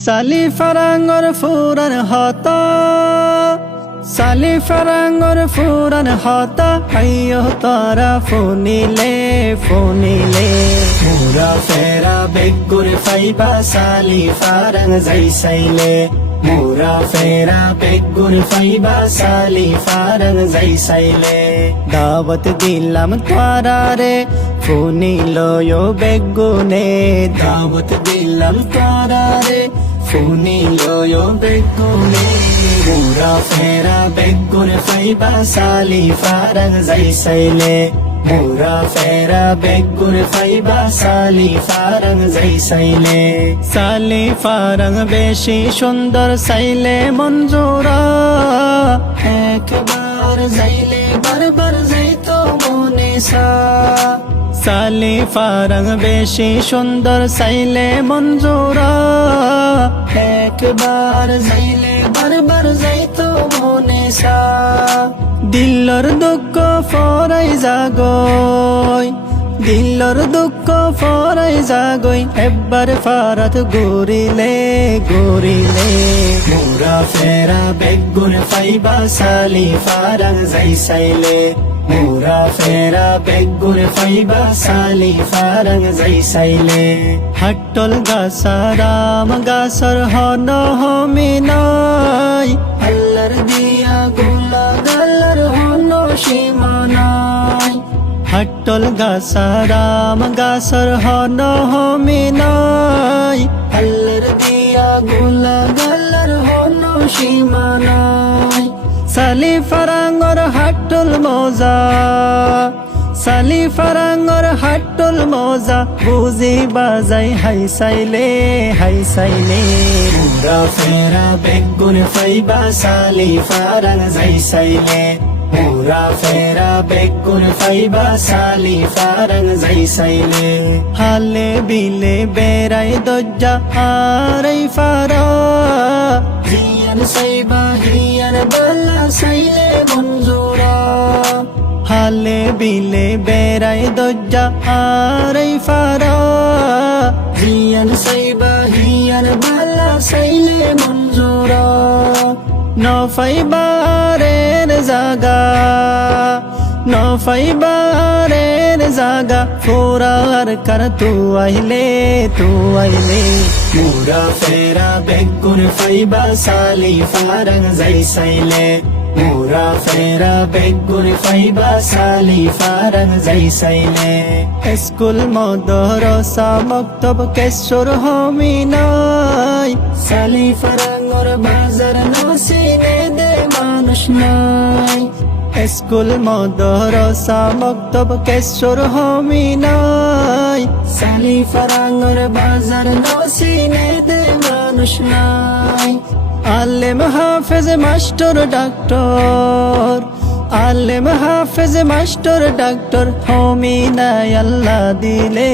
সালি ফারাঙ্গর ফুরান হতা সালি ফারাঙ্গর ফুরান হতা আইয়ো তারা ফোনিলে মুরা ফেরা বেগুর ফাইবা সালি ফারাং যাইসাইলে মুরা ফেরা বেগুর ফাইবা সালি ফারাং যাইসাইলে দাওয়াত দিলাম তোরা রে ফোনিলো ইয়ো বেগুনে দাওয়াত দিলাম তোরা রে ফোনিলো ইয়ো বেগুনে মুরা ফেরা বেগুর ফাইবা সালি ফারাং যাইসাইলে মুরা ফেরা বেগুর ফাইবা সালি ফারাং যাইসাইলে সালি ফারাং বেশি সুন্দর সাইলে মঞ্জুরা একবার যাইলে বারবার যাইতো মনে সালি ফারাং বেশি সুন্দর সাইলে মঞ্জুরা একবার যাইলে বারবার যাইতো মনে দিলর দুঃখ ফরাই জাগই দিলর দুঃখ ফরাই জাগই একবার ফারাত ঘুরিলে মুরা ফেরা বেগুন ফাইবা সালি ফারাং যাইসাইলে মুরা ফেরা বেগুন ফাইবা সালি ফারাং যাইসাইলে হাট্টল গাছারাম গাছর হন হমিনাই আল্লাহর দিয়া গোলা গালার হন সীমানাই হাট্টল গাছারাম গাছর হন হমিনাই আল্লাহর দিয়া গোলা গালার হন সীমানাই সালি ফারাঙ্গর হাট্টল মজা সালি ফারাঙ্গর হাট্টল মজা বুঝি বাজাই হাইসাইলে মুরা ফেরা বেগুন ফাইবা সালি ফারাং যাইসাইলে মুরা ফেরা বেগুন ফাইবা সালি ফারাং যাইসাইলে হালে বিলে বেড়াই দজ্জা আরাই ফারা হিয়ান সাইবা হিয়ান বালা সাইলে মঞ্জুরা হালে বিলে বেড়াই দজ্জা আরাই ফারা হিয়ান সাইবা হিয়ান বালা সাইলে মঞ্জুরা নফাইবারের জাগা ফোরার কর তু আইলে মুরা ফেরা বেগুন ফাইবা সালি ফারাং যাইসাইলে মুরা ফেরা বেগুন ফাইবা সালি ফারাং যাইসাইলে স্কুল মদরসা মক্তব কেশর হমিনাই সালি ফারাঙ্গর বাজার নসিনে দে মানুষ নাই স্কুল মদরসা মক্তব কেশর হমিনাই সালি ফারাঙ্গর বাজার নসিনে দে মানুষ নাই আলেম হাফেজ মাস্টার ডাক্তার আলেম হাফেজ মাস্টার ডাক্তার হমিনাই আল্লাহ দিলে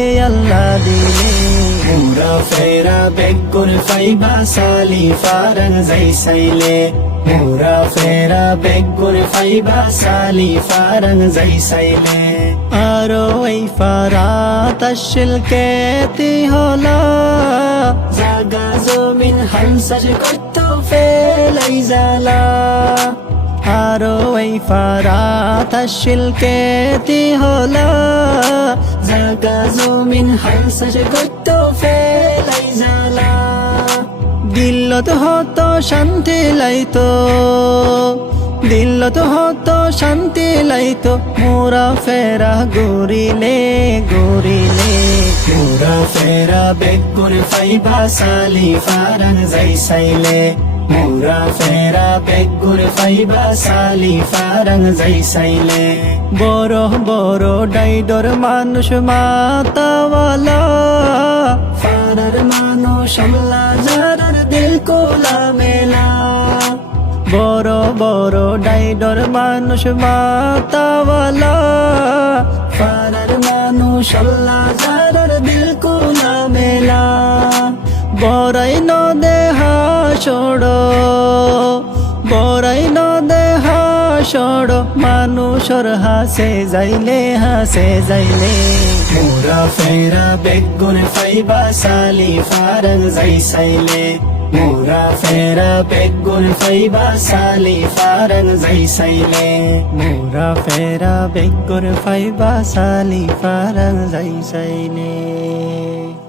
মুরা ফেরা বেগুন ফাইবা সালি ফারাং যাইসাইলে মুরা ফেরা বেগুন ফাইবা সালি ফারাং যাইসাইলে আরো এই ফারাত আসিল কেতি হলা জাগা জমিন হামসাজ কত ফেলাই জালা আরো এই ফারাত আসিল কেতি হলা জাগা জমিন হামসাজ কত ফেলাই জালা দিলত হতো শান্তি লাইতো দিলত হতো শান্তি লাইতো মুরা ফেরা ঘুরিলে মুরা ফেরা বেগুন ফাইবা সালি ফারাং যাইসাইলে মুরা ফেরা বেগুন ফাইবা সালি ফারাং যাইসাইলে বড় বড় ডাইডর মানুষ মাতাওয়ালা ফারার মানুষ আল্লাহ যারার দিল কোলা মেলা বড় বড় ডাইডর মানুষ মাতাওয়ালা ফারার মানুষ আল্লাহ যারার দিল কোলা মেলা বড়াই ন দেহা সড় মানুষর হাসে যাইলে মুরা ফেরা বেগুন ফাইবা সালি ফারাং যাইসাইলে Mura fera beggur faiba sali farang zai saile Mura fera beggur faiba sali farang zai saile